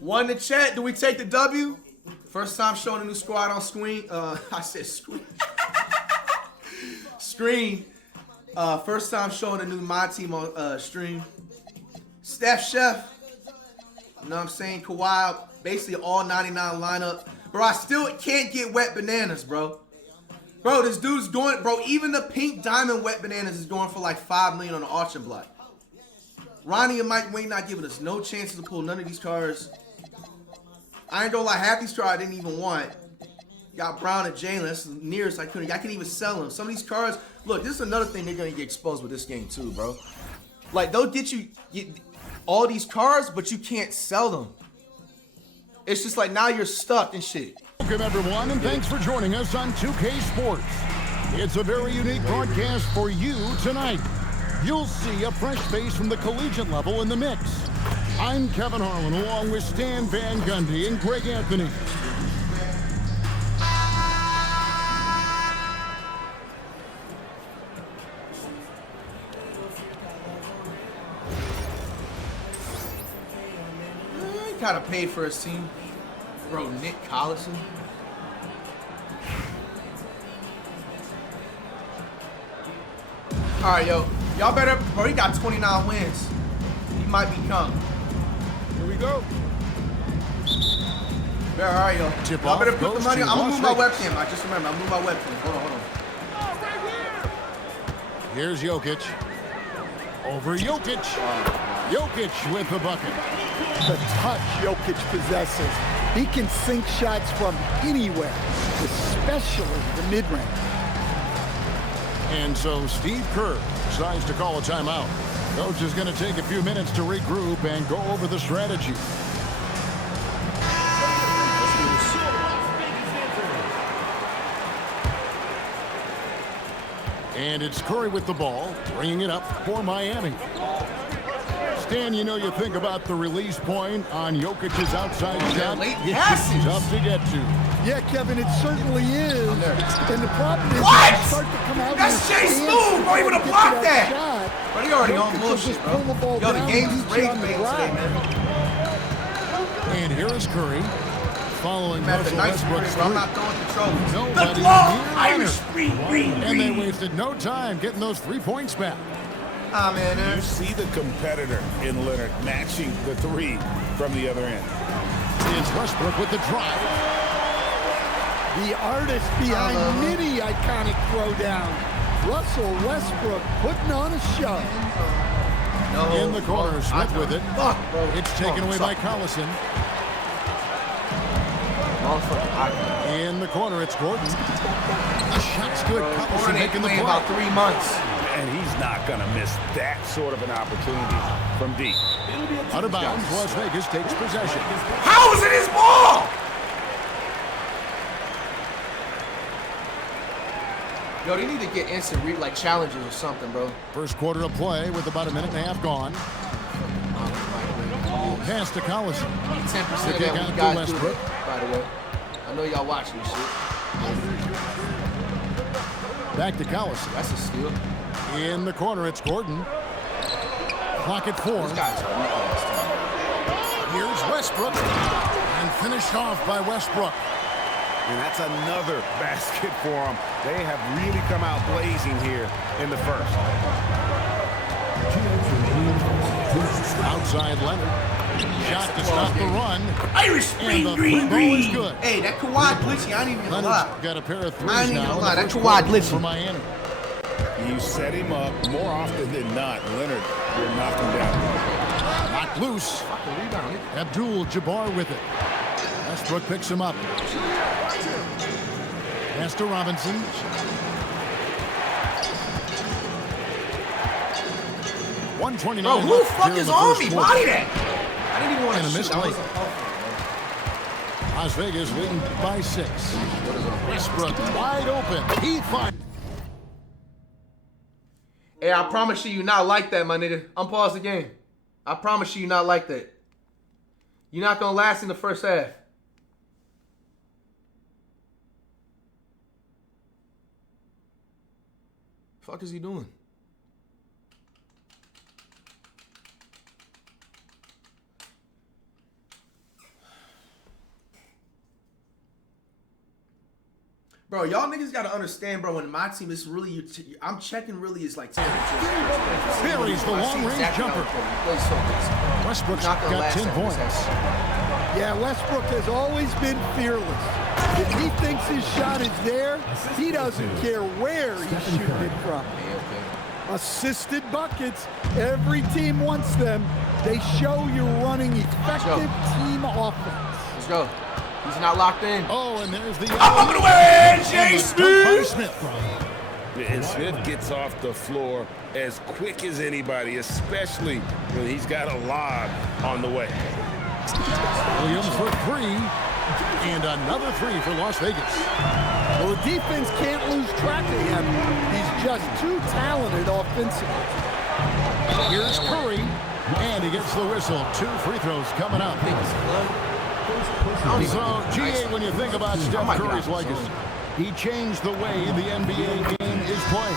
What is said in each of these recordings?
One in the chat. Do we take the W? First time showing a new squad on screen. I said screen. Screen. First time showing a new MyTeam on stream. Steph Chef. You know what I'm saying? Kawhi. Basically all 99 lineup. Bro, I still can't get wet bananas, bro. Bro, this dude's going, bro, even the pink diamond wet bananas is going for like $5 million on the auction block. Ronnie and Mike Wayne not giving us no chances to pull none of these cards. I ain't gonna lie, half these cards I didn't even want. Got Brown and Jalen. That's the nearest I couldn't. I can't even sell them. Some of these cards, look, this is another thing they're gonna get exposed with this game too, bro. Like, they'll get all these cards, but you can't sell them. It's just like now you're stuck and shit. Welcome everyone, and thanks for joining us on 2K Sports. It's a very unique broadcast for you tonight. You'll see a fresh face from the collegiate level in the mix. I'm Kevin Harlan, along with Stan Van Gundy and Greg Anthony. He kind of paid for his team. Bro, Nick Collison. All right, yo. Y'all better, bro, he got 29 wins. He might become. Here we go. Yeah, all right, yo. Y'all better put the money. I'm going to move my webcam. I just remember, I'm moving my webcam. Hold on. Here's Jokic. Over Jokic. Jokic with the bucket. The touch Jokic possesses. He can sink shots from anywhere, especially the mid-range. And so Steve Kerr decides to call a timeout. Coach is going to take a few minutes to regroup and go over the strategy. And it's Curry with the ball, bringing it up for Miami. Stan, you know, you think about the release point on Jokic's outside shot. Yes, tough to get to. Yeah, Kevin, it certainly is. And the problem is what? Start to come out That's Jay Smooth, bro. He would have blocked that. But he already on bullshit, bro. Yo, the game is rage bait today, man. And here is Curry. Following Russell Westbrook's I'm not throwing control. The glove, Irish green. And they wasted no time getting those 3 points back. Ah, man. You see the competitor in Leonard matching the three from the other end. It's Westbrook with the drive. The artist behind many iconic throwdowns. Russell Westbrook putting on a show. In the corner, Smith with it. It's taken away by Collison. In the corner, it's Gordon. The shot's good. Collison making the play. About 3 months. And he's not going to miss that sort of an opportunity from deep. Out of bounds, Las Vegas takes possession. How is it his ball? Yo, they need to get instant like challenges or something, bro. First quarter of play with about a minute and a half gone. Pass to Collison. 10% of that we got to do it, by the way. I know y'all watching this shit. Back to Collison. That's a steal. In the corner, it's Gordon. Clock at 4. This guy's Here's Westbrook. And finished off by Westbrook. And that's another basket for them. They have really come out blazing here in the first. Outside Leonard. Shot to stop the run. Irish green. Good. Hey, that Kawhi glitchy, I ain't even gonna lie. Got a pair of threes I ain't even now. gonna lie, that Kawhi glitchy. For Miami. You set him up more often than not. Leonard will knock him down. Knocked loose. Abdul-Jabbar with it. Westbrook picks him up. Pass to Robinson. .129. Bro, who the fuck is on me? Body that. I didn't even want to miss late. Las Vegas leading by 6. Westbrook wide open. He finds. Hey, I promise you, not like that, my nigga. Unpause the game. I promise you, not like that. You're not gonna last in the first half. Fuck is he doing? Bro, y'all niggas gotta understand, bro. When my team is really, I'm checking really is like temperature. Buries the long-range jumper. Westbrook's got 10 points. Yeah, Westbrook has always been fearless. If he thinks his shot is there, he doesn't care where he's shooting it from. Assisted buckets. Every team wants them. They show you're running effective team offense. Let's go. He's not locked in. Oh, and there's the... I'm gonna win, Jay Smith! And Smith gets off the floor as quick as anybody, especially when he's got a lob on the way. Williams for 3, and another 3 for Las Vegas. Well, the defense can't lose track of him. He's just too talented offensively. Here's Curry, and he gets the whistle. 2 free throws coming up. So, GA, when you think about Steph Curry's legacy, he changed the way the NBA game is played.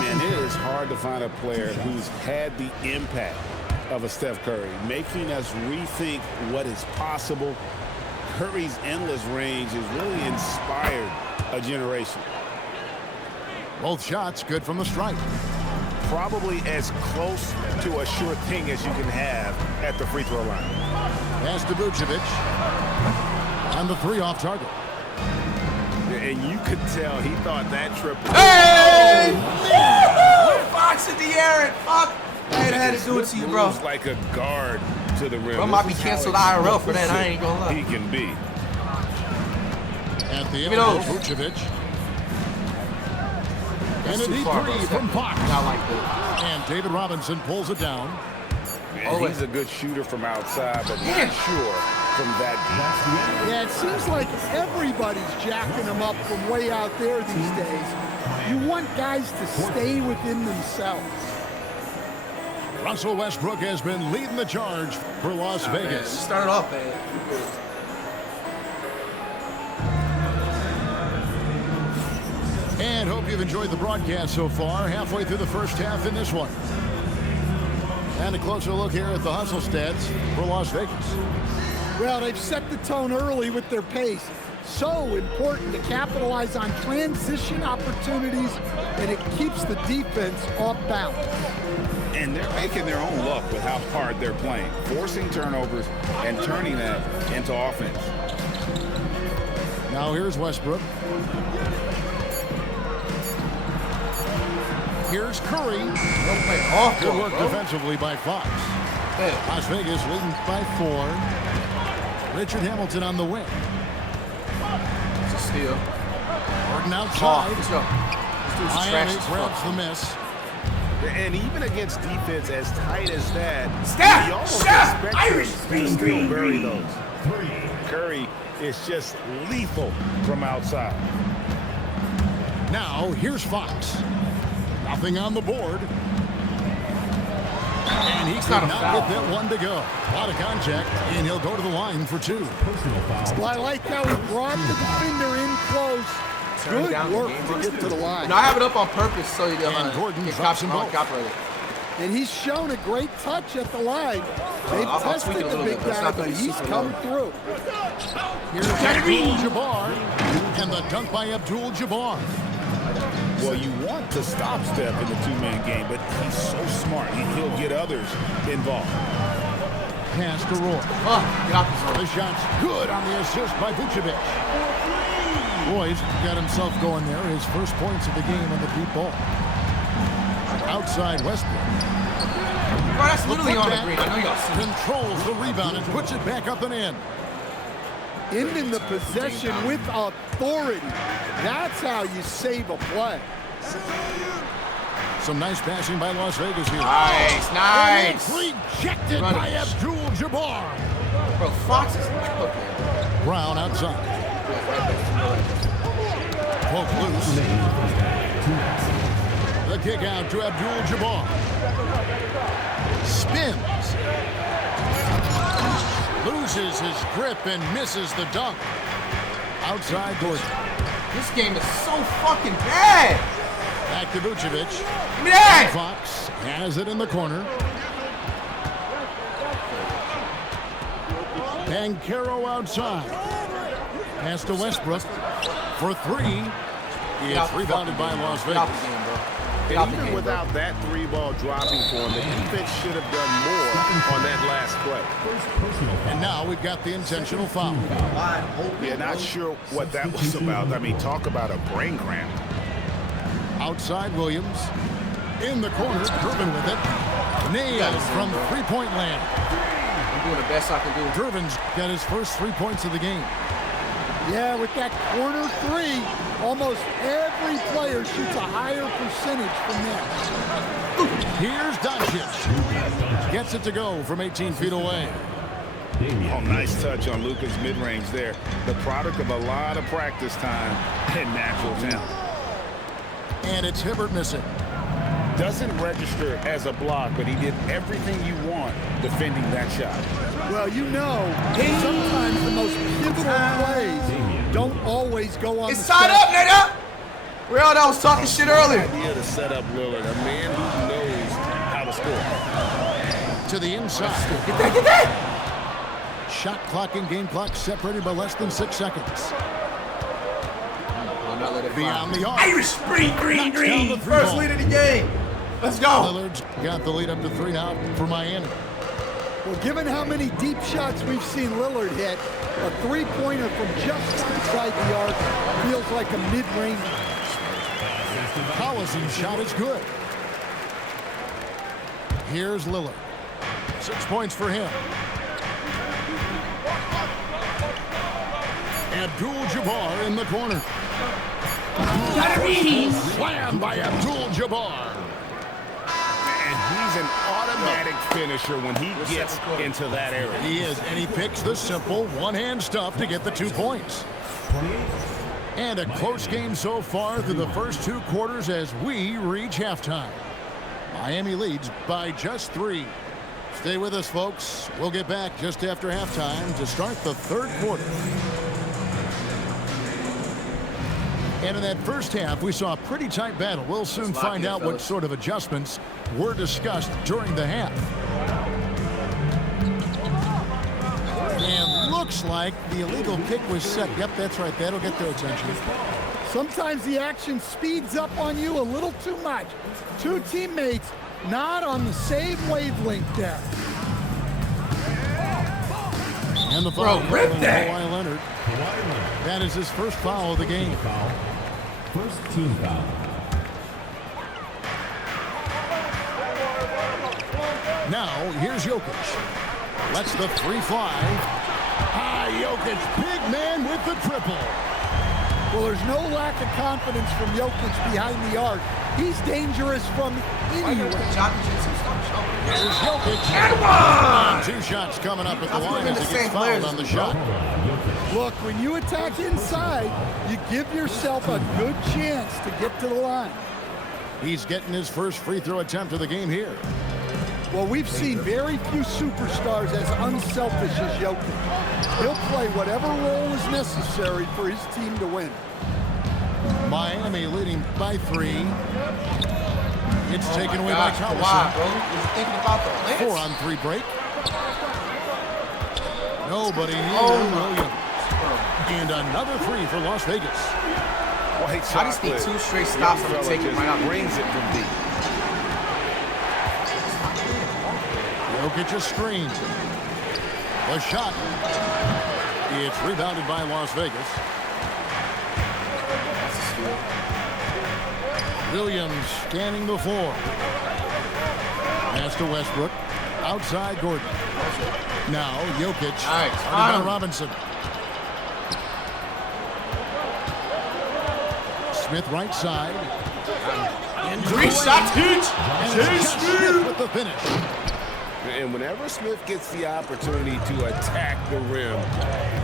Man, it is hard to find a player who's had the impact of a Steph Curry, making us rethink what is possible. Curry's endless range has really inspired a generation. Both shots good from the stripe. Probably as close to a sure thing as you can have at the free throw line. Pass to Vucevic. And the 3 off target. And you could tell he thought that triple. Hey! Fox in the air and fuck. I had to do it to you, bro. Like a guard to the rim. Bro might be canceled IRL for that. I ain't gonna lie. He can be. At the end of Vucevic. And a deep 3 from Fox. Not like that. And David Robinson pulls it down. Man, he's a good shooter from outside, but not sure from that deep. Yeah, it seems like everybody's jacking him up from way out there these days. You want guys to stay within themselves. Russell Westbrook has been leading the charge for Las Vegas. Started off bad. And hope you've enjoyed the broadcast so far. Halfway through the first half in this one. And a closer look here at the hustle stats for Las Vegas. Well, they've set the tone early with their pace. So important to capitalize on transition opportunities, and it keeps the defense off balance. And they're making their own luck with how hard they're playing, forcing turnovers and turning that into offense. Now here's Westbrook. Here's Curry. Good work defensively by Fox. Las Vegas leading by 4. Richard Hamilton on the wing. It's a steal. Gordon outside. Miami grabs the miss. And even against defense as tight as that, Steph! you almost Steph! expect Irish! him to still bury those. Curry is just lethal from outside. Now here's Fox. Nothing on the board. And he could not get that one to go. A lot of contact, and he'll go to the line for 2. Well, I like how he brought the defender in close. Good work to get to the line. No, I have it up on purpose so you And Gordon get drops them both. copyrighted. And he's shown a great touch at the line. They've I'll tested tweak it a the little big bit, but it's guy, not but gonna be he's super come low. through. Here's Abdul-Jabbar. And the dunk by Abdul-Jabbar. Well, you want to stop Steph in the 2-man game, but he's so smart. He'll get others involved. Pass to Roy. Get off the zone. The shot's good on the assist by Vucevic. Roy's got himself going there. His first points of the game on the deep ball. Outside Westbrook. Bro, that's literally on the green. I know y'all see it. Controls the rebound and puts it back up and in. Ending the possession with authority. That's how you save a play. Some nice passing by Las Vegas here. Nice. And it's rejected by Abdul-Jabbar. Bro, Fox is cooking. Brown outside. Poke loose. The kick out to Abdul-Jabbar. Spins. Loses his grip and misses the dunk. Outside Gordon. This game is so fucking bad. Back to Vucevic. Give me that. Fox has it in the corner. Banchero outside. Pass to Westbrook. for three. It's rebounded by Las Get out the Vegas. game, bro. Get out the Even game, without bro. that three ball dropping for him, the defense should have done more on that last play. And now we've got the intentional foul. Wide open. Yeah, not sure what that was about. I mean, talk about a brain cramp. Outside Williams. In the corner, Durbin with it. Nailed from three-point land. I'm doing the best I can do. Durbin's got his first 3 points of the game. Yeah, with that corner three, almost every player shoots a higher percentage from there. Here's Doncic. Gets it to go from 18 feet away. Oh, nice touch on Luka's mid-range there. The product of a lot of practice time and natural talent. And it's Hibbert missing. Doesn't register as a block, but he did everything you want defending that shot. Well, you know, sometimes the most pivotal plays don't always go on It's the tied stat up, nigga. Real, that was talking shit earlier. Idea to set up Lillard, a man who knows how to score. To the inside. Get that, get that. Shot clock and game clock separated by less than 6 seconds. I'll not let it fly. Beyond the arc. Irish Spring, green, Knocks down the green. three First ball. lead of the game. Let's go. Lillard's got the lead up to 3 now for Miami. Well, given how many deep shots we've seen Lillard hit, a three-pointer from just inside the arc feels like a mid-range. Collison's shot is good. Here's Lillard. 6 points for him. Abdul-Jabbar in the corner. Slammed by Abdul-Jabbar. And he's an automatic finisher when he gets into that area. He is, and he picks the simple one-hand stuff to get the 2 points. And a close game so far through the first 2 quarters as we reach halftime. Miami leads by just 3. Stay with us, folks. We'll get back just after halftime to start the 3rd quarter. And in that first half, we saw a pretty tight battle. We'll soon find out what sort of adjustments were discussed during the half. And looks like the illegal kick was set. Yep, that's right. That'll get their attention. Sometimes the action speeds up on you a little too much. 2 teammates not on the same wavelength there. And the foul. Bro, rip that. Kawhi Leonard. That is his first foul of the game. First team foul. Now, here's Jokic. Lets the 3 fly. Jokic, big man with the triple. Well, there's no lack of confidence from Jokic behind the arc. He's dangerous from anywhere. Here's Jokic. Come on. 2 shots coming up at the I'll put line him in as the he gets same fouled players on the as shot. Look, when you attack inside, you give yourself a good chance to get to the line. He's getting his first free throw attempt of the game here. Well, we've seen very few superstars as unselfish as Jokic. He'll play whatever role is necessary for his team to win. Miami leading by 3. It's taken away by Why, Collison. bro? He's thinking about the plants. 4-on-3 break. Nobody near Williams. And another 3 for Las Vegas. White I just need 2 straight stops and take it right out. Brings it from deep. Jokic's screen. The shot. It's rebounded by Las Vegas. Williams scanning the floor. Pass to Westbrook. Outside Gordon. Now Jokic. Nice. By Robinson. Smith right side. And 3 shots each. Smith with the finish. And whenever Smith gets the opportunity to attack the rim,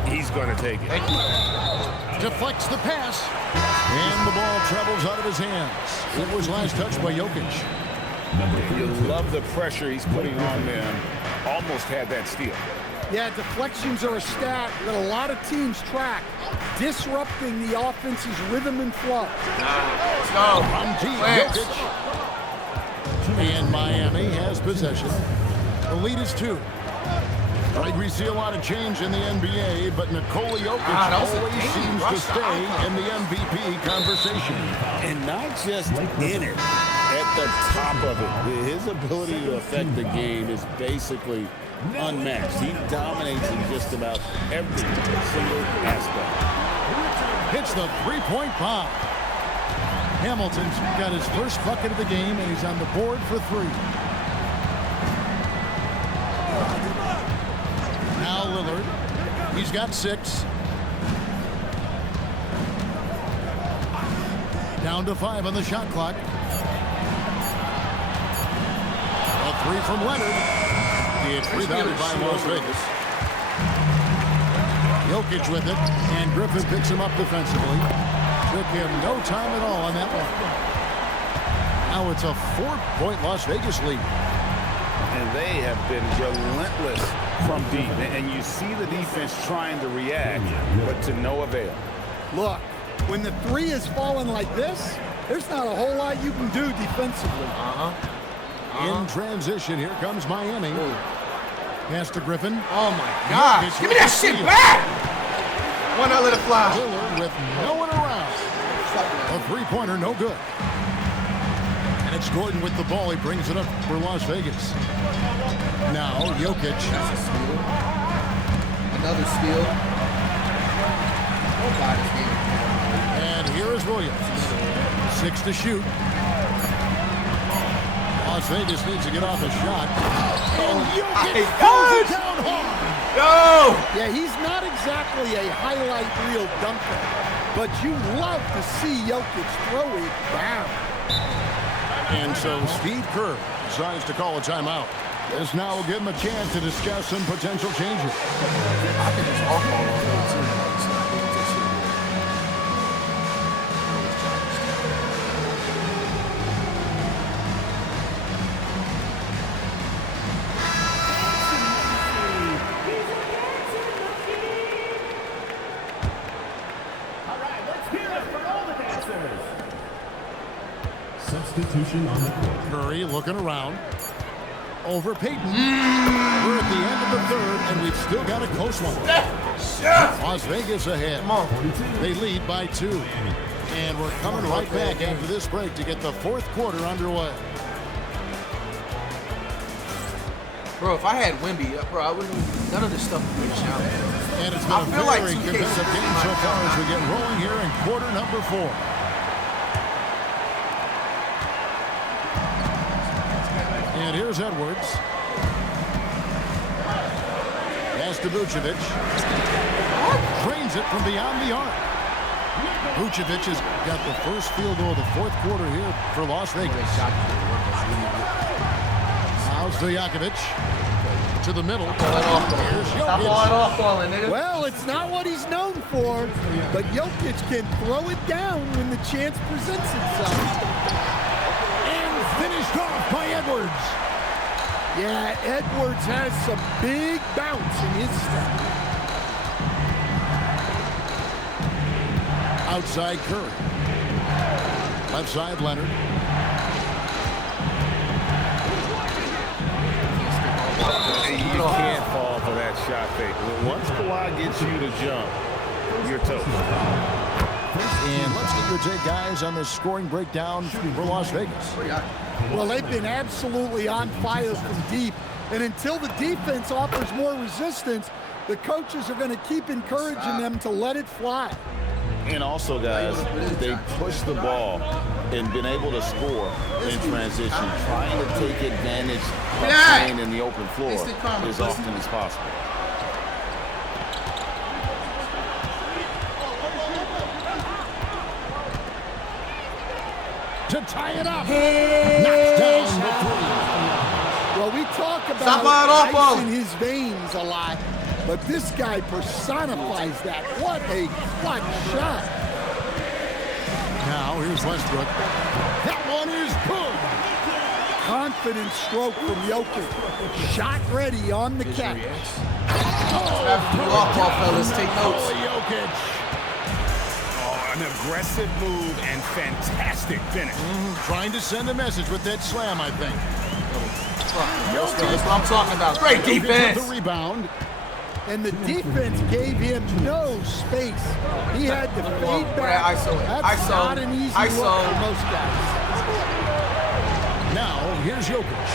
he's going to take it. Thank you. Deflects the pass. And the ball travels out of his hands. It was last touched by Jokic. You love the pressure he's putting on them. Almost had that steal. Yeah, deflections are a stat that a lot of teams track, disrupting the offense's rhythm and flow. Let's go. From Plants. Jokic. And Miami has possession. The lead is 2. All right, we see a lot of change in the NBA, but Nikola Jokic always seems to stay in the MVP conversation. And not just in it, at the top of it. His ability to affect the game is basically unmatched. He dominates in just about every single aspect. Hits the three-point bomb. Hamilton's got his first bucket of the game, and he's on the board for 3. Now Lillard. He's got 6. Down to 5 on the shot clock. A 3 from Leonard. It's rebounded by Las Vegas. Jokic with it, and Griffin picks him up defensively. Took him no time at all on that one. Now it's a 4-point Las Vegas lead. And they have been relentless from deep. And you see the defense trying to react, but to no avail. Look, when the 3 is falling like this, there's not a whole lot you can do defensively. In transition, here comes Miami. Pass to Griffin. Oh my gosh. Give me that shit back! Why not let it fly? Lillard with no one around. A three-pointer, no good. And it's Gordon with the ball. He brings it up for Las Vegas. Now, Jokic. That's a steal. Another steal. Oh, God, this game. And here is Williams. 6 to shoot. Las Vegas needs to get off a shot. And Jokic goes down hard. Go! Yeah, he's not exactly a highlight reel dunker, but you love to see Jokic throw it down. And so Steve Kerr decides to call a timeout. This now will give him a chance to discuss some potential changes. I think it's all ball on the team. Substitution on the court. Curry looking around. Over Peyton. We're at the end of the third, and we've still got a close one. Las Vegas ahead. They lead by 2. And we're coming right back after this break to get the 4th quarter underway. Bro, if I had Wemby, bro, I wouldn't. None of this stuff would be out. And it's been a feel like very 2K competitive game so far as we get rolling here in quarter number 4. And here's Edwards. Pass to Vucevic. Drains it from beyond the arc. Vucevic has got the first field goal of the 4th quarter here for Las Vegas. Now Stojakovic to the middle. Here's Jokic. Well, it's not what he's known for, but Jokic can throw it down when the chance presents itself. Finished off by Edwards. Yeah, Edwards has some big bounce in his step. Outside Curry. Left side Leonard. You can't fall for that shot fake. Once Kawhi gets you to jump, you're toast. And let's get your take, guys, on the scoring breakdown for Las Vegas. Well, they've been absolutely on fire from deep. And until the defense offers more resistance, the coaches are going to keep encouraging them to let it fly. And also, guys, they push the ball and been able to score in transition, trying to take advantage of playing in the open floor as often as possible. To tie it up. Knocks down the 3. Well, we talk about ice in his veins a lot, but this guy personifies that. What a clutch shot. Now, here's Westbrook. That one is good. Confident stroke from Jokic. Shot ready on the catch. Fellas, take notes. Jokic. An aggressive move and fantastic finish. Trying to send a message with that slam, I think. That's what I'm talking about. Great defense. The rebound. and the defense gave him no space. He had to fade back. That's not an easy look for most guys. Now, here's Jokic.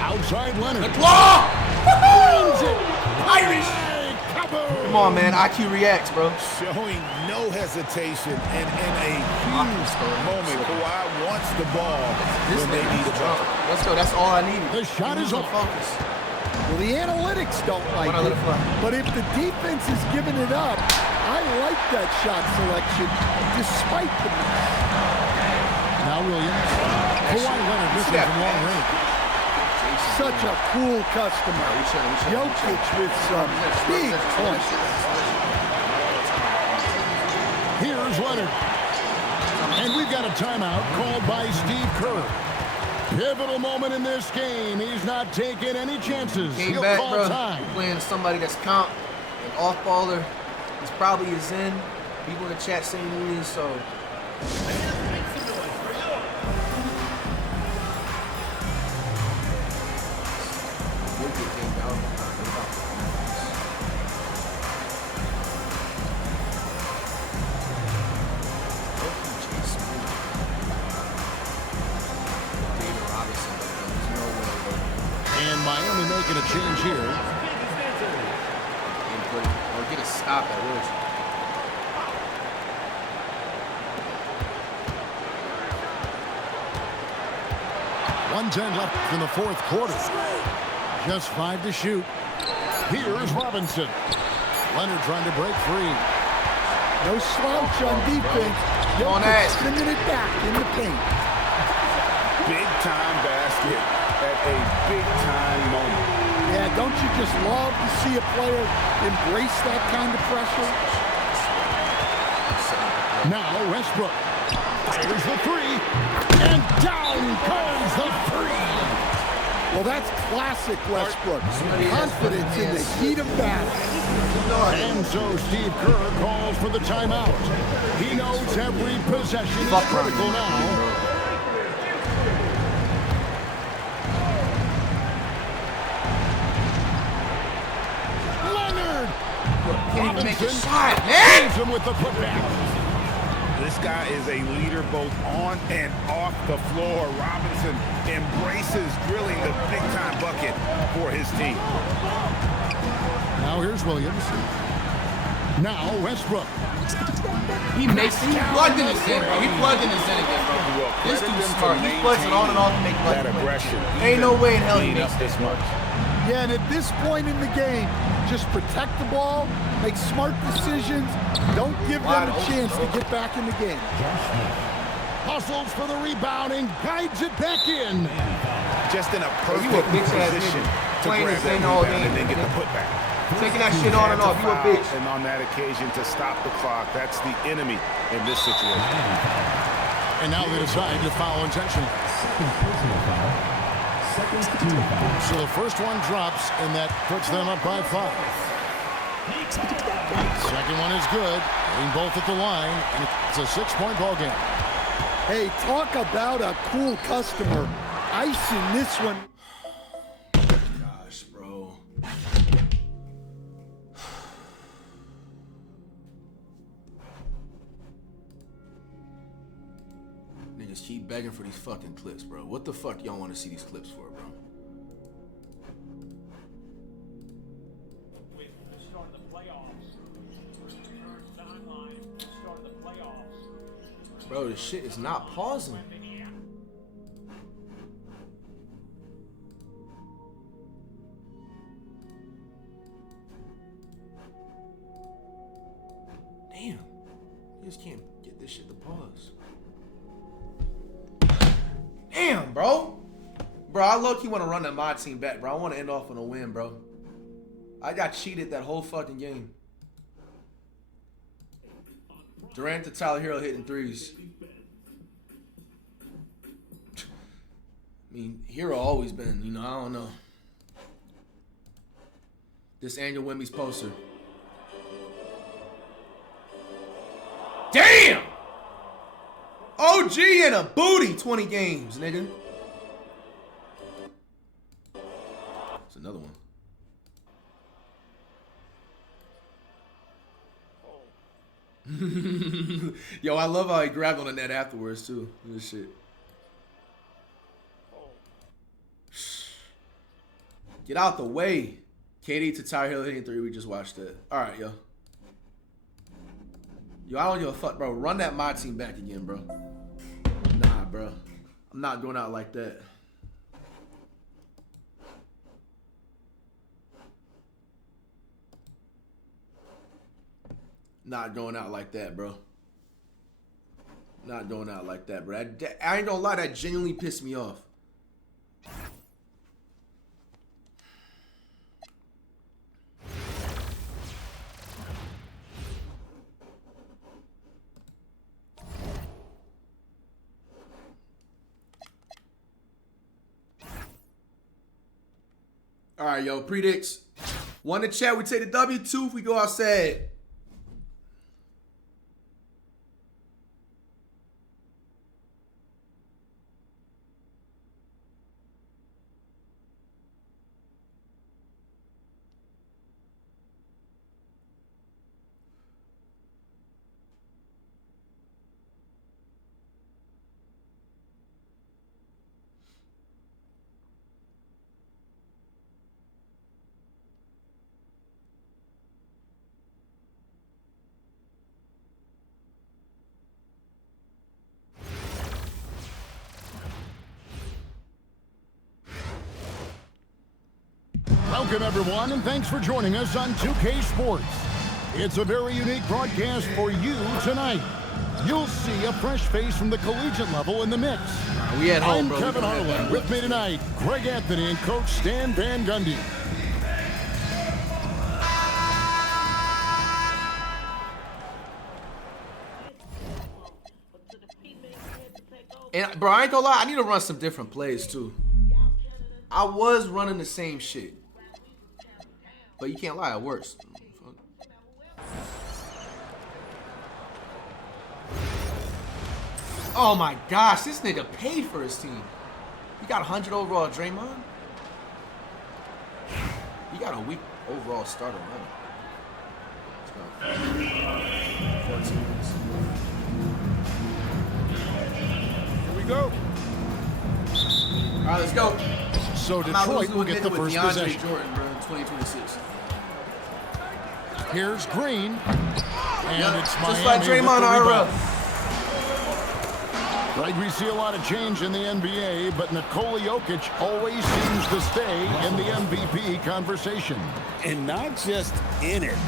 Outside Leonard. The claw! Wins it! Irish! Come on, man. IQ reacts, bro. Showing no hesitation and in a huge moment. Kawhi wants the ball when they need a ball. Let's go. That's all I needed. The shot is off. Focus. Well, the analytics don't like it, but if the defense is giving it up, I like that shot selection despite the miss. Now Williams. Kawhi Leonard missing from long range. Such a cool customer. Jokic with some big points. Here's Leonard. And we've got a timeout called by Steve Kerr. Pivotal moment in this game. He's not taking any chances. Came back, bro. Playing somebody that's comp, an off-baller. He's probably a Zen. People in the chat saying he is, so. And Miami making a change here. Or get a stop at worst. .110 left in the fourth quarter. Just 5 to shoot. Here's Robinson. Leonard trying to break free. No slouch on defense. Jokic stringing it back in the paint. Big time basket at a big time moment. Yeah, don't you just love to see a player embrace that kind of pressure? Now Westbrook. Here's the three. And down goes the three. Well, that's classic Westbrook. Confidence in the heat of battle. And so Steve Kerr calls for the timeout. He knows every possession is critical now. Leonard! Can't even make a shot, man! Leaves him with the putback. This guy is a leader both on and off the floor. Robinson embraces drilling the big-time bucket for his team. Now here's Williams. Now Westbrook. He plugged in the Zen, bro. He plugged in the Zen again, bro. This dude's smart. He plugs it on and off to make that aggression. Ain't no way in hell he makes this much. Yeah, and at this point in the game, just protect the ball, make smart decisions, don't give them a chance to get back in the game. Hustles for the rebounding, guides it back in. Just in a perfect position to grab that rebound and then get the putback. Taking that shit on and off, you a bitch. And on that occasion to stop the clock, that's the enemy in this situation. And now they decide to foul intentionally. So the first one drops, and that puts them up by 5. Second one is good, hitting both at the line, and it's a 6-point ball game. Hey, talk about a cool customer. Icing this one. Gosh, bro. Niggas keep begging for these fucking clips, bro. What the fuck y'all want to see these clips for, bro? Bro, this shit is not pausing. Damn. You just can't get this shit to pause. Damn, bro. Bro, I low-key want to run that MyTeam back, bro. I want to end off on a win, bro. I got cheated that whole fucking game. Durant to Tyler Hero hitting threes. I mean, Hero always been, you know, I don't know. This annual Wemby's poster. Damn! OG and a booty, 20 games, nigga. It's another one. Yo, I love how he grabbed on the net afterwards, too. This shit. Get out the way. KD to Tyler Hill hitting 3. We just watched that. All right, yo. Yo, I don't give a fuck, bro. Run that MyTeam back again, bro. Nah, bro. I'm not going out like that. Not going out like that, bro. Not going out like that, bro. I ain't gonna lie, that genuinely pissed me off. All right, yo, predicts. 1 to chat, we take the W. 2 if we go outside. Welcome, everyone, and thanks for joining us on 2K Sports. It's a very unique broadcast for you tonight. You'll see a fresh face from the collegiate level in the mix. We at home, I'm bro. Kevin Harlan. With me tonight, Greg Anthony and Coach Stan Van Gundy. And, bro, I ain't gonna lie. I need to run some different plays, too. I was running the same shit. But you can't lie, it works. Oh my gosh, this nigga paid for his team. He got 100 overall Draymond. He got a weak overall starter, man. Let's go. 14 minutes. Here we go. All right, let's go. So I'm not Detroit losing will with get it the with first DeAndre possession. Jordan, bro, in 2026. Here's Green. And Yep, it's just Miami like with Draymond the IRL. rebound. Greg, we see a lot of change in the NBA, but Nikola Jokic always seems to stay in the MVP conversation. And not just in it,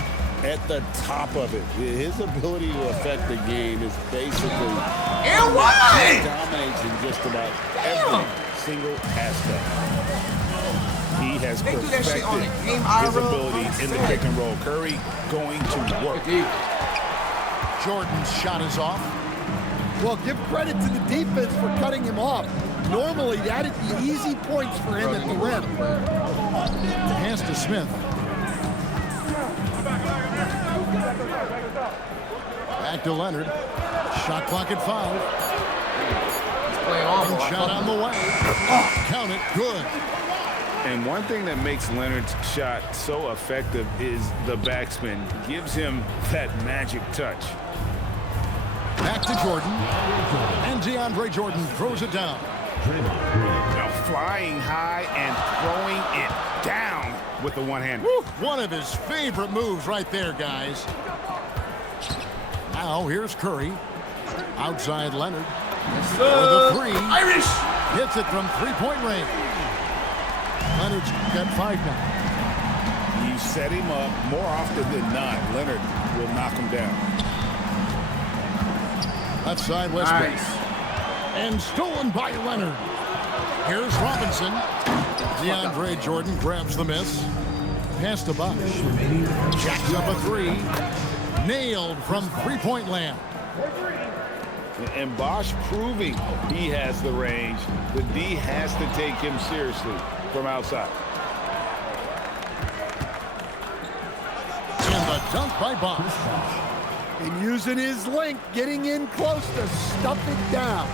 at the top of it. His ability to affect the game is basically And why? dominates in just about every single aspect. He has They do that shit on perfected the game his IRL. ability in the pick and roll. Curry going to work. Jordan's shot is off. Well, give credit to the defense for cutting him off. Normally, that'd be easy points for him at the rim. Pass to Smith. Back to Leonard. Shot clock at 5. He's playing on, bro. Shot on the way. Oh, count it. Good. And one thing that makes Leonard's shot so effective is the backspin. Gives him that magic touch. Back to Jordan. And DeAndre Jordan throws it down. Now flying high and throwing it down with the one-hand. One of his favorite moves right there, guys. Now here's Curry. Outside Leonard. For the 3. Irish. Hits it from three-point range. Leonard's got 5 now. You set him up more often than not. Leonard will knock him down. Left side, Westbrook. Nice. And stolen by Leonard. Here's Robinson. DeAndre Jordan grabs the miss. Pass to Bosch. Jacks up a 3. Nailed from three-point land. And Bosch proving he has the range. The D has to take him seriously from outside. And the dunk by Bosch. And using his length, getting in close to stuff it down.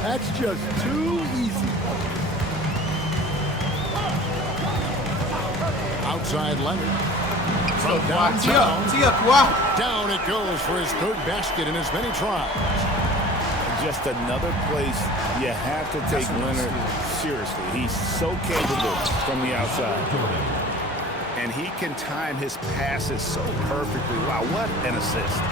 That's just too easy. Outside Leonard. From downtown. Tee up, Kawhi. Down it goes for his third basket in as many tries. Just another place you have to take Leonard seriously. He's so capable from the outside. And he can time his passes so perfectly. Wow, what an assist.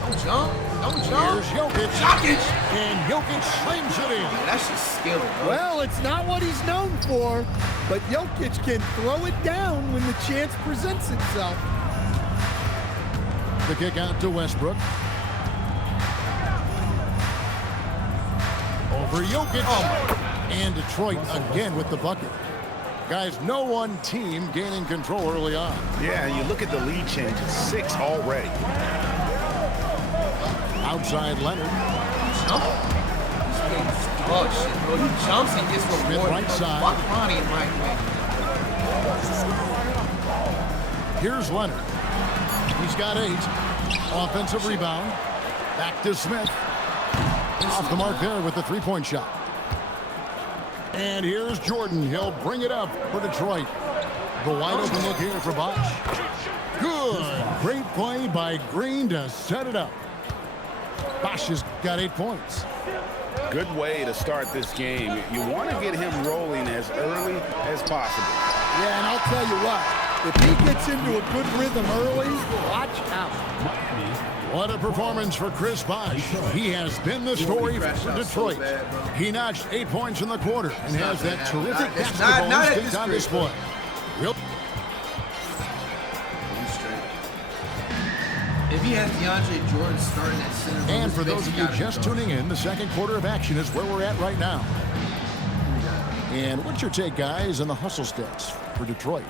Don't jump. Don't jump. Here's Jokic. Jokic. And Jokic slams it in. Man, that's just skill, bro. Well, it's not what he's known for, but Jokic can throw it down when the chance presents itself. The kick out to Westbrook. Over Jokic. And Detroit again with the bucket. Guys, no one team gaining control early on. Yeah, you look at the lead changes. 6 already. Outside Leonard. Oh, shit, bro. He jumps and gets rewarded. Right side. Fuck Ronnie and Mike, man. Here's Leonard. He's got 8. Offensive rebound. Back to Smith. Off the mark there with the three-point shot. And here's Jordan. He'll bring it up for Detroit. The wide open look here for Bosch. Good. Great play by Green to set it up. Bosch has got 8 points. Good way to start this game. You want to get him rolling as early as possible. Yeah, and I'll tell you what, if he gets into a good rhythm early, watch out. What a performance for Chris Bosch. He has been the story for Detroit. He notched 8 points in the quarter and has that terrific basketball instinct on display. If he has DeAndre Jordan starting at center, and for those of you just tuning in, the second quarter of action is where we're at right now. And what's your take, guys, on the hustle stats for Detroit?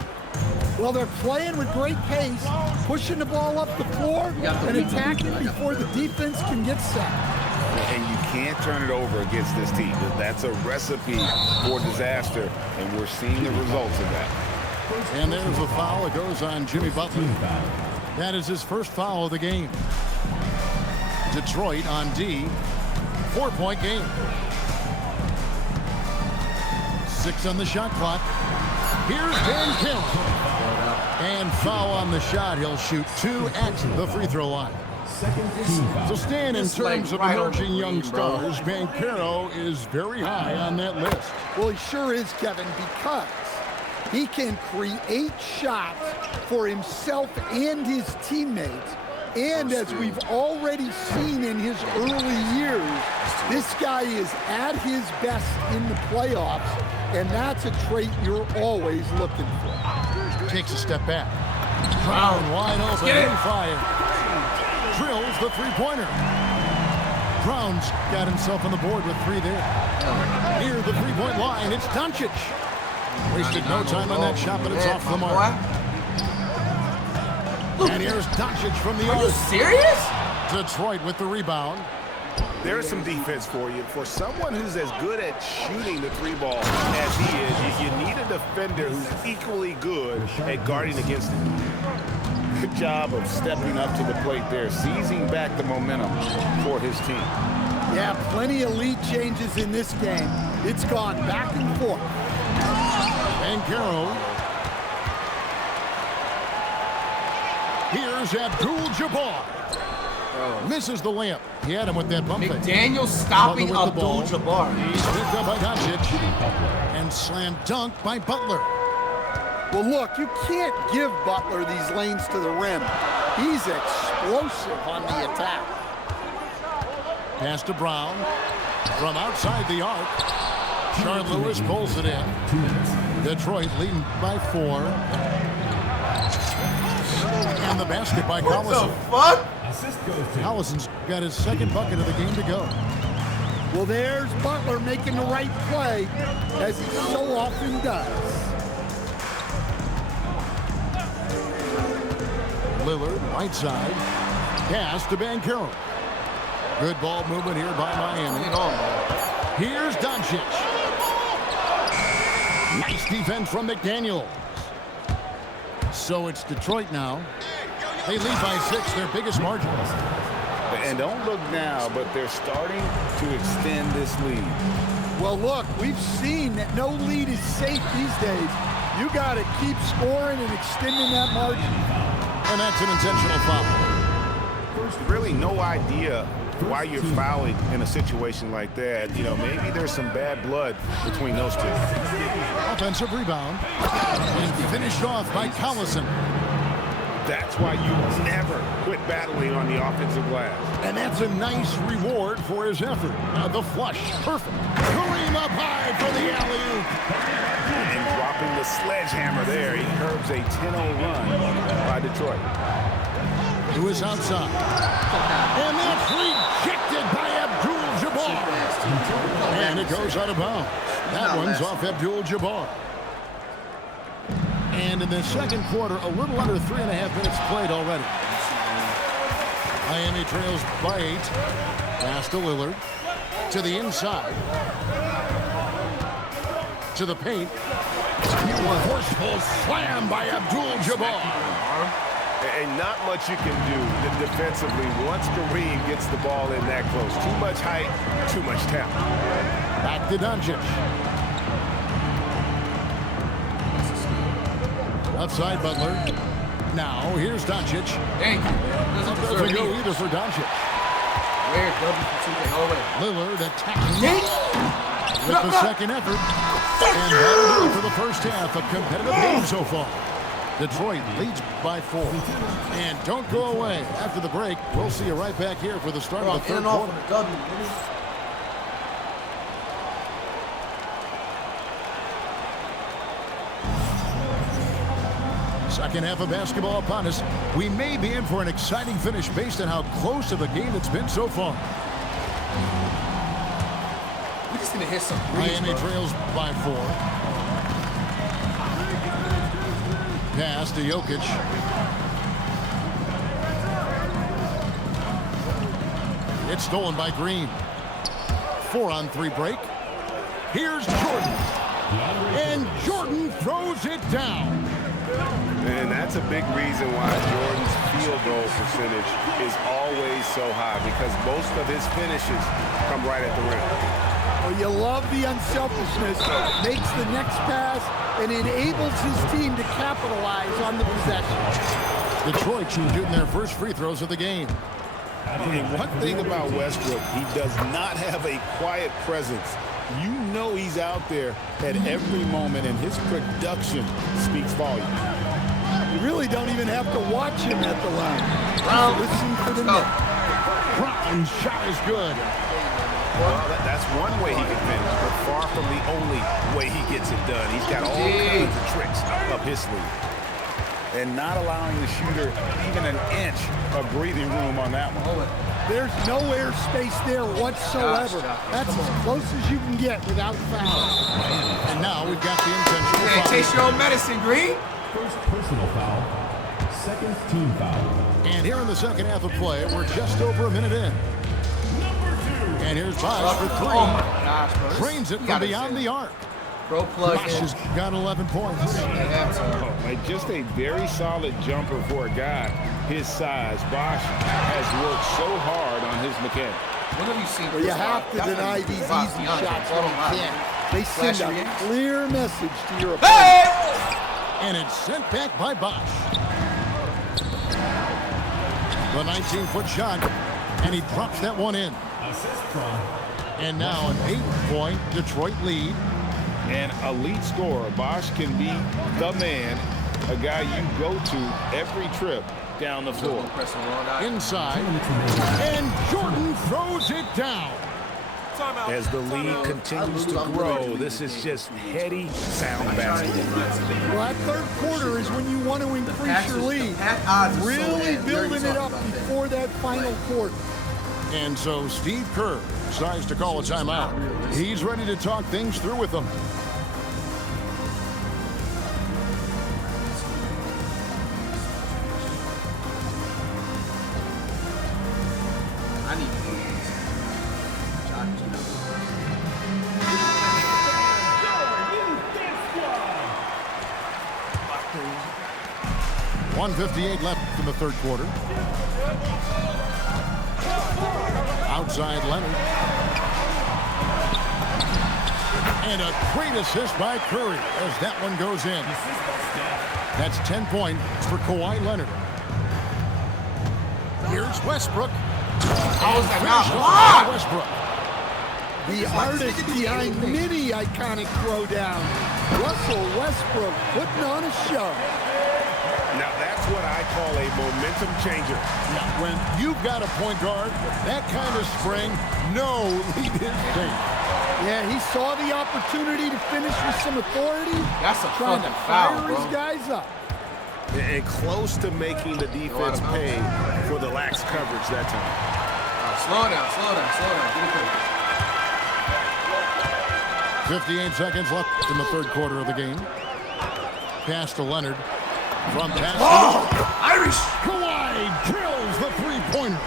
Well, they're playing with great pace, pushing the ball up the floor and attacking before the defense can get set. And you can't turn it over against this team. That's a recipe for disaster, and we're seeing the results of that. And there's a foul. It goes on Jimmy Butler. That is his first foul of the game. Detroit on D. 4-point game. 6 on the shot clock. Here's Dan Kill. And foul on the shot. He'll shoot 2 at the free throw line. So Stan, in terms of emerging young stars, Banchero is very high on that list. Well, he sure is, Kevin, because he can create shots for himself and his teammates. And as we've already seen in his early years, this guy is at his best in the playoffs, and that's a trait you're always looking for. Takes a step back. Brown wide open, fire. Drills the three-pointer. Brown's got himself on the board with 3 there. Near the three-point line, it's Doncic. Wasted no time on that shot, but it's off the mark. And here's Doncic from the arc. Are you serious? Detroit with the rebound. There's some defense for you. For someone who's as good at shooting the 3-ball as he is, you need a defender who's equally good at guarding against him. Good job of stepping up to the plate there, seizing back the momentum for his team. Yeah, plenty of lead changes in this game. It's gone back and forth. Banchero. Here's Abdul-Jabbar. Misses the layup. He had him with that bump fake. McDaniel stopping Abdul-Jabbar. He's picked up by Doncic. And slam dunk by Butler. Well, look, you can't give Butler these lanes to the rim. He's explosive on the attack. Pass to Brown. From outside the arc. Charles Lewis pulls it in. Detroit leading by 4. And the basket by Collison. What the fuck? Collison's got his second bucket of the game to go. Well, there's Butler making the right play, as he so often does. Lillard, right side. Pass to Banchero. Good ball movement here by Miami. Here's Doncic. Nice defense from McDaniel. So it's Detroit now. They lead by 6, their biggest margin. And don't look now, but they're starting to extend this lead. Well, look, we've seen that no lead is safe these days. You got to keep scoring and extending that margin. And that's an intentional foul. There's really no idea why you're fouling in a situation like that. You know, maybe there's some bad blood between those two. Offensive rebound. And finished off by Collison. That's why you never quit battling on the offensive glass. And that's a nice reward for his effort. The flush, perfect. Kareem up high for the alley-oop. And dropping the sledgehammer there, he curbs a 10-0 run by Detroit. Who is outside. And that's rejected by Abdul-Jabbar. And it goes out of bounds. That one's off Abdul-Jabbar. And in the second quarter, a little under 3.5 minutes played already. Miami trails by 8. Pass to Lillard. To the inside. To the paint. Forceful slam by Abdul-Jabbar. And not much you can do defensively once Kareem gets the ball in that close. Too much height, too much talent. Back to Doncic. Outside Butler. Now here's Doncic. Thank you. Doesn't Doesn't deserve go me. either for Doncic. Weird W for 2K. Hold it. Lillard attacking with the second effort. And that'll do it for the first half. A competitive game so far. Detroit leads by 4. And don't go away. After the break, we'll see you right back here for the start of the third quarter. Second half of basketball upon us. We may be in for an exciting finish based on how close of a game it's been so far. We just need to hit some threes, Miami bro. trails by 4. Pass to Jokic. It's stolen by Green. 4-on-3 break. Here's Jordan. And Jordan throws it down. And that's a big reason why Jordan's field goal percentage is always so high, because most of his finishes come right at the rim. Well, you love the unselfishness. Makes the next pass and enables his team to capitalize on the possession. Detroit shooting their first free throws of the game. And one thing about Westbrook, he does not have a quiet presence. You know he's out there at every moment, and his production speaks volume. You really don't even have to watch him at the line. Listen for the net. Brown's shot is good. Well, that's one way he can finish, but far from the only way he gets it done. He's got all kinds of tricks up his sleeve. And not allowing the shooter even an inch of breathing room on that one. There's no air space there whatsoever. That's as close as you can get without fouling. And now we've got the intentional Hey, foul. taste your own medicine, Green. First personal foul. Second team foul. And here in the second half of play, we're just over a minute in. And here's Bosh for 3. Oh my gosh, bro. Drains it from beyond the arc. Bro, plug Bosh in. has got 11 points. Like just a very solid jumper for a guy his size. Bosh has worked so hard on his mechanics. When have you seen Well, you have to deny these easy shots when you can. They send a clear message to your opponent. And it's sent back by Bosh. The 19-foot shot. And he drops that one in. Assist from. And now an 8-point Detroit lead. An elite scorer. Bosh can be the man, a guy you go to every trip down the floor. Inside. And Jordan throws it down. As the lead continues to grow, this is just heady, sound basketball. Well, that third quarter is when you want to increase your lead. Really building it up before that final quarter. And so Steve Kerr decides to call a timeout. He's ready to talk things through with them. I need to 1:58 left in the third quarter. Outside Leonard. And a great assist by Curry as that one goes in. That's 10 points for Kawhi Leonard. Here's Westbrook. How was that not Off blocked? Westbrook. The artist behind many iconic throwdowns. Russell Westbrook putting on a show. Now that's what I call a momentum changer. When you've got a point guard, that kind of spring, no lead is safe. Yeah, he saw the opportunity to finish with some authority. That's a trying to fucking fire foul, his bro. guys up. And close to making the defense pay for the lax coverage that time. Slow down, slow down, slow down. Get it quick. 58 seconds left in the third quarter of the game. Pass to Leonard. From pass. Oh, Irish. Kawhi drills the three-pointer.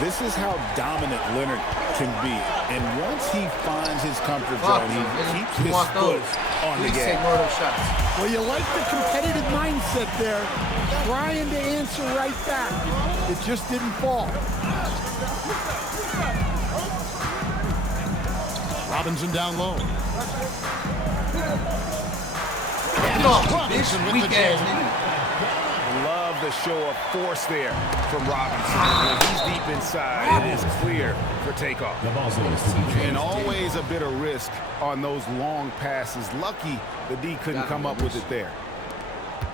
This is how dominant Leonard can be. And once he finds his comfort Fuck, zone, he man. keeps You his want foot those. on the Please take gas. more of those shots. Well, you like the competitive mindset there, trying to answer right back. It just didn't fall. Robinson down low. This with weak the ass jam. nigga. Love the show of force there from Robinson. When he's deep inside, it is clear for takeoff. The ball goes to the And always a bit of risk on those long passes. Lucky the D couldn't come up with it there.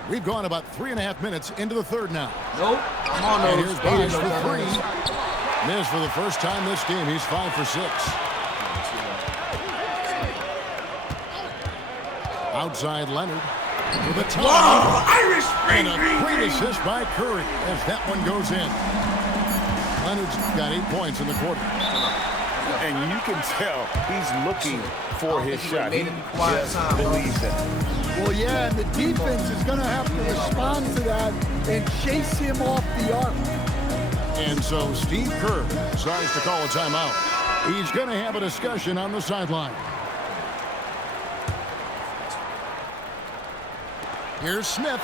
We've gone about 3.5 minutes into the third now. Nope. I'm on And those. here's Barnes for three. Missed for the first time this game. He's 5 for 6. Outside Leonard. With a tie. Whoa, Irish And ring, a ring, great ring. assist by Curry as that one goes in. Leonard's got 8 points in the quarter. And you can tell he's looking for his shot. He made it in quiet just time, bro. believes it. Well, yeah, and the defense is going to have to respond to that and chase him off the arc. And so Steve Kerr decides to call a timeout. He's going to have a discussion on the sideline. Here's Smith.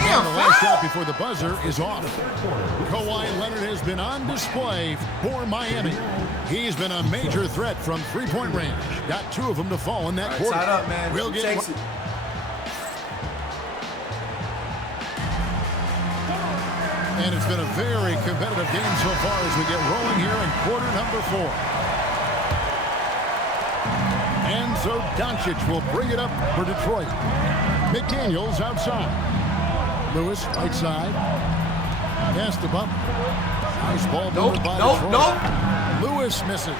And the last shot before the buzzer is off. Kawhi Leonard has been on display for Miami. He's been a major threat from three-point range. Got 2 of them to fall in that quarter. Tied up, man. We'll Who get takes it? And it's been a very competitive game so far as we get rolling here in quarter number 4. And so Doncic will bring it up for Detroit. McDaniels outside. Lewis right side. Pass to Butler. Nice ball Nope, by nope, Detroit. nope. Lewis misses.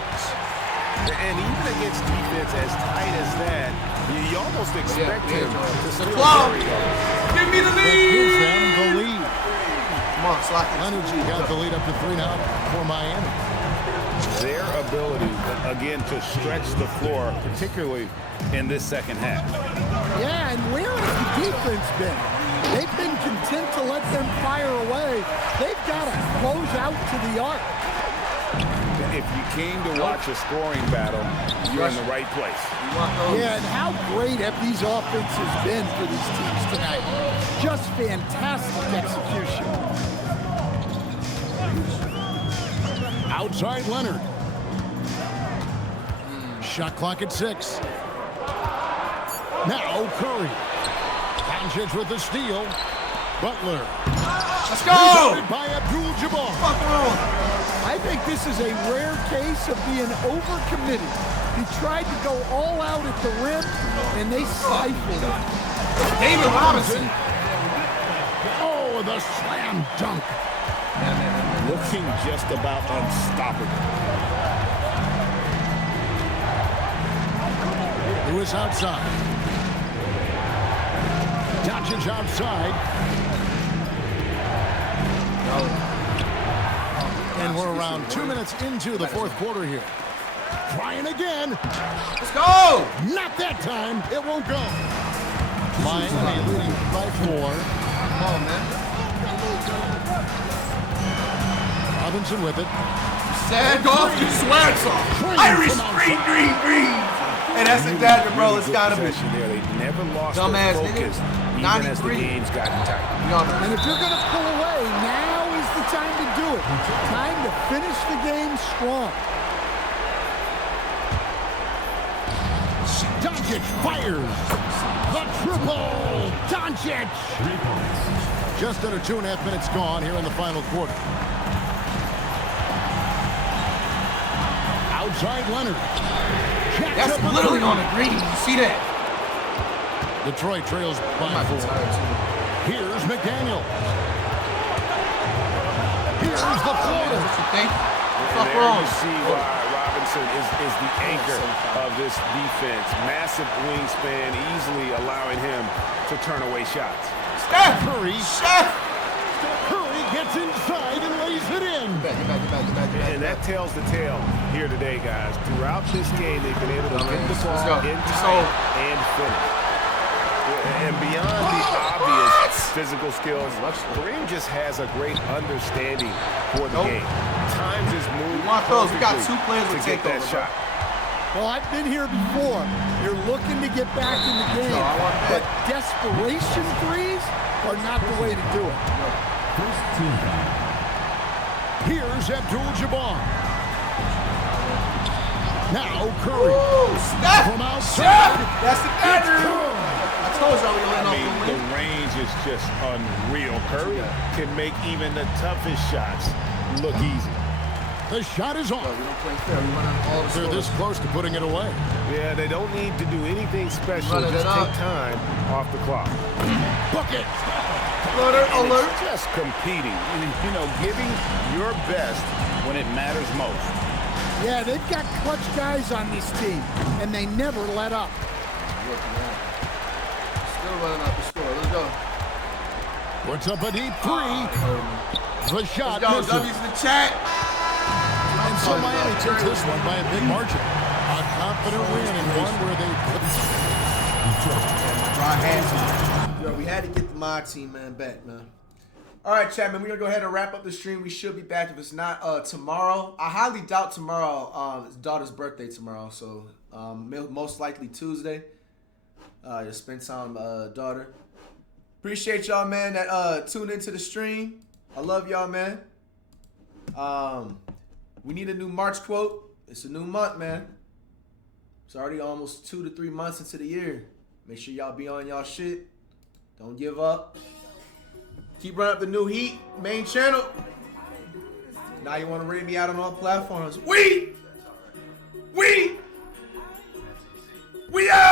And even against defense as tight as that, you almost expect him to The still club. carry those. Give me the That gives lead. them the lead. Come on, slide this. Leonard's got the lead up to 3 now for Miami. Their ability, again, to stretch the floor, particularly in this second half. Yeah, and where has the defense been? They've been content to let them fire away. They've got to close out to the arc. If you came to watch a scoring battle, you're in the right place. You want those? Yeah, and how great have these offenses been for these teams tonight? Just fantastic execution. Outside Leonard. Shot clock at 6. Now Curry. Doncic with the steal. Butler. Let's go. Rebounded by Abdul-Jabbar. Fuck wrong. I think this is a rare case of being overcommitted. He tried to go all out at the rim, and they stifled him. David Robinson. Oh, the slam dunk. Looking just about unstoppable. Lewis outside. Doncic outside. And we're around 2 minutes into the fourth quarter here. Trying again. Let's go. Not that time. It won't go. Miami leading by 4. Come on, man. Robinson with it. Sag off, you swag off. Irish green, green, green. Hey, that's a dagger, bro. It's gotta be. There. They never lost Dumbass their nigga. focus, even as the 93. game's gotten tight. And if you're going to pull away, now is the time to do it. Time to finish the game strong. Doncic fires. The triple. Doncic. 3 points. Just under 2.5 minutes gone here in the final quarter. Outside Leonard. That's literally on the green. You see that? Detroit trails by 4. Here's McDaniel. Here's the floater. What you think? And there you see why Robinson is the anchor of this defense. Massive wingspan, easily allowing him to turn away shots. Steph Curry. Steph Curry gets inside and lays it in. Get back. And that tells the tale here today, guys. Throughout this game, they've been able to get the ball in tight and finish. And beyond the obvious physical skills, Kareem just has a great understanding for the game. Times his move. We got 2 players to get that shot. Well, I've been here before. You're looking to get back in the game, but desperation threes are not the way to do it. First team foul. Here's Abdul-Jabbar. Now Curry. Steph From outside. That's the Andrew. I told y'all we went off The range is just unreal. Curry can make even the toughest shots look easy. The shot is on. We don't play fair. We run on all the They're this close to putting it away. Yeah, they don't need to do anything special. Running Just it up. take time off the clock. Bucket. And it's just competing. You know, giving your best when it matters most. Yeah, they've got clutch guys on this team, and they never let up. Still running out the score. Let's go. Puts up a deep 3. The shot Yo, misses. W's in the chat. And so Miami takes this one by a big margin. A confident win and one where they couldn't. Yo, we had to get the MyTeam, man, back, man. All right, chat, man, we're going to go ahead and wrap up the stream. We should be back if it's not tomorrow. I highly doubt tomorrow. His daughter's birthday tomorrow, so most likely Tuesday. You'll spend time with daughter. Appreciate y'all, man, that tuned into the stream. I love y'all, man. We need a new March quote. It's a new month, man. It's already almost 2 to 3 months into the year. Make sure y'all be on y'all shit. Don't give up. Keep running up the new heat. Main channel. Now you want to rate me out on all platforms. We out!